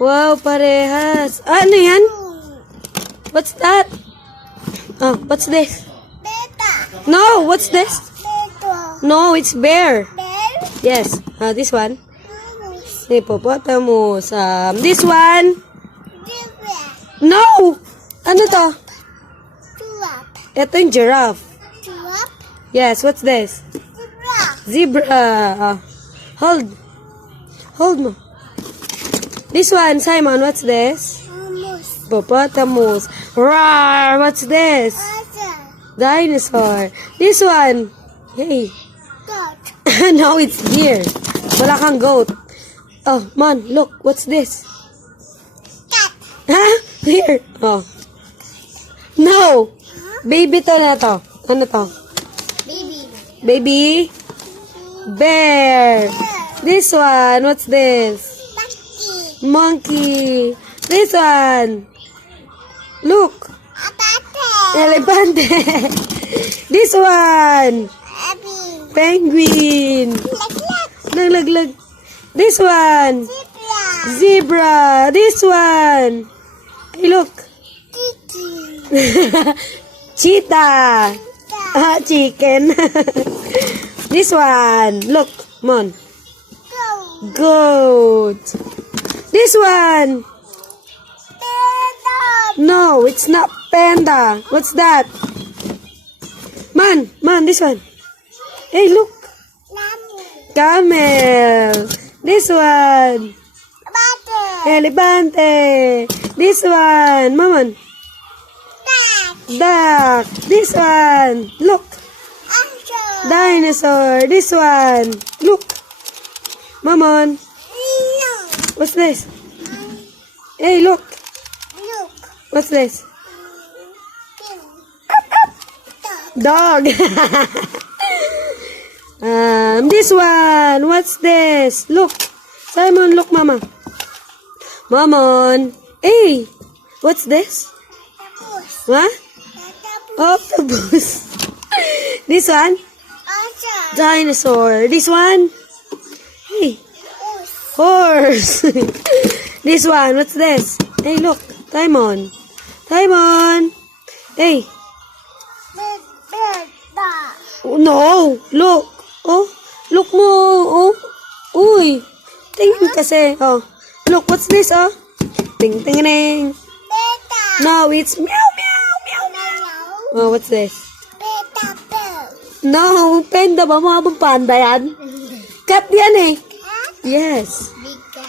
Wow, parehas. Ano yan? What's that? Oh, what's this? No, what's this? No, it's bear. Yes. This one. Hippopotamus. This one. No! Ano to? Ito yung giraffe. Yes, what's this? Zebra. Hold mo. This one, Symon, what's this? Hippopotamus. Roar! What's this? Dinosaur. This one. Hey. No, it's deer. Wala kang goat. Oh, man, look. What's this? Huh? Here. Oh. No. Baby to na to. Ano to? Baby. Bear. This one. What's this? Monkey. This one. Look. Elefante. This one. Penguin. Laglag. This one. Zebra. This one. Hey, look. Cheetah. Chicken. This one. Look. Come on. Goat. This one. No, it's not panda. What's that? Man, this one. Hey, look. Camel. This one. Elefante. This one. Maman. Duck. This one. Look. Dinosaur. This one. Look. Maman. What's this? Hey, look. What's this? Dog. This one. What's this? Look. Symon, look, Mama. Maman. Hey, what's this? What? Octopus. This one? Dinosaur. This one? Hey. Horse. This one, what's this? Hey, look. Symon. Hey. No. Look. Oh. Look mo. Oh. Uy. Tingin kasi. Oh. Look, what's this? Oh. Ting, ting, ting. No, it's meow, meow, meow, meow. Oh, what's this? No, panda ba? Mga panda yan? Cat yan eh. Yes.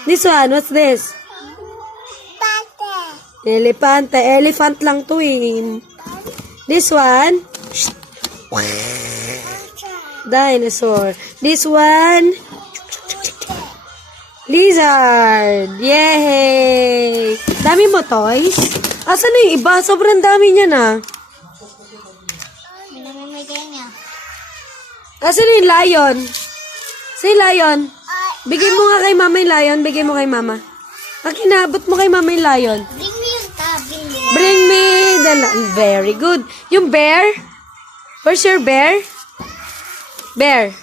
This one, what's this? Elefante. Elephant lang to eh. This one? Dinosaur. This one? Lizard. Yay! Dami mo toys? Asan na yung iba? Sobrang dami niya na. Asan na yung lion? Say lion. Bigay mo nga kay mama yung lion. Bigay mo kay mama. Ang kinabot mo kay mama yung lion. Bring me the lion. Very good. Yung bear? Where's your bear? Bear.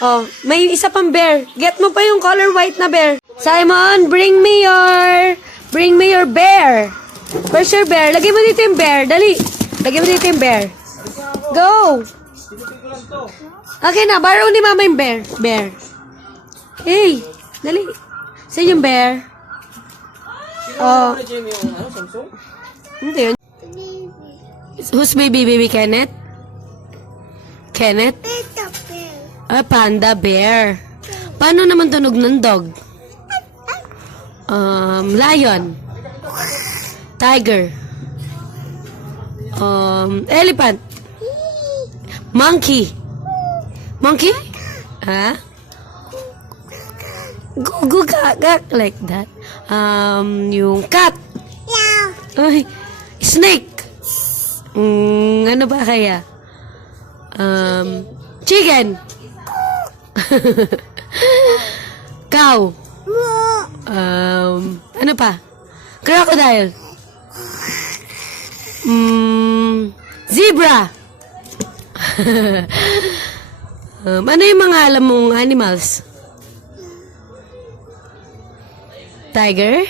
Oh, may isa pang bear. Get mo pa yung color white na bear. Symon, bring me your bear. Where's your bear? Lagay mo dito yung bear. Dali. Lagay mo dito yung bear. Go. Okay na, borrow ni mama yung bear. Bear. Hey, dali. Saan yung bear? Oh. Hindi yun. Who's baby? Baby Kenneth? Kenneth? Panda bear. Paano naman tunog ng dog? Lion. Tiger. Elephant. Monkey. Monkey? Ha? Go gagak like that. Yung cat. Ay, snake. Ano ba kaya? Chicken. Cow. Ano pa? Crocodile. Zebra. Ano yung mga alam mong animals? Tiger?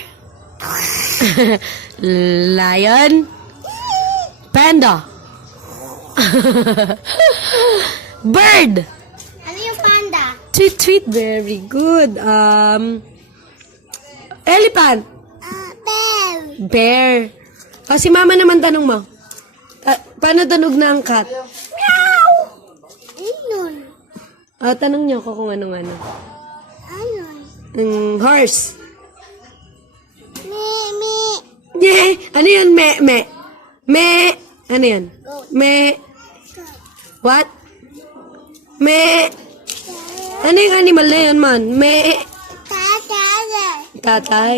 Lion. Panda. Bird. Ano yung panda? Tweet, tweet. Very good. Elephant. Bear. Bear. Si mama naman tanong mo. Paano tunog na ang cat? Meow. Ayun. Tanong niyo ako kung ano-ano. Ano? Horse. Me. Yeah. Ano yun? Me. Ano yun? Me. What? Me. Ano yung animal na yun, man? Me. Tatay. Tatay.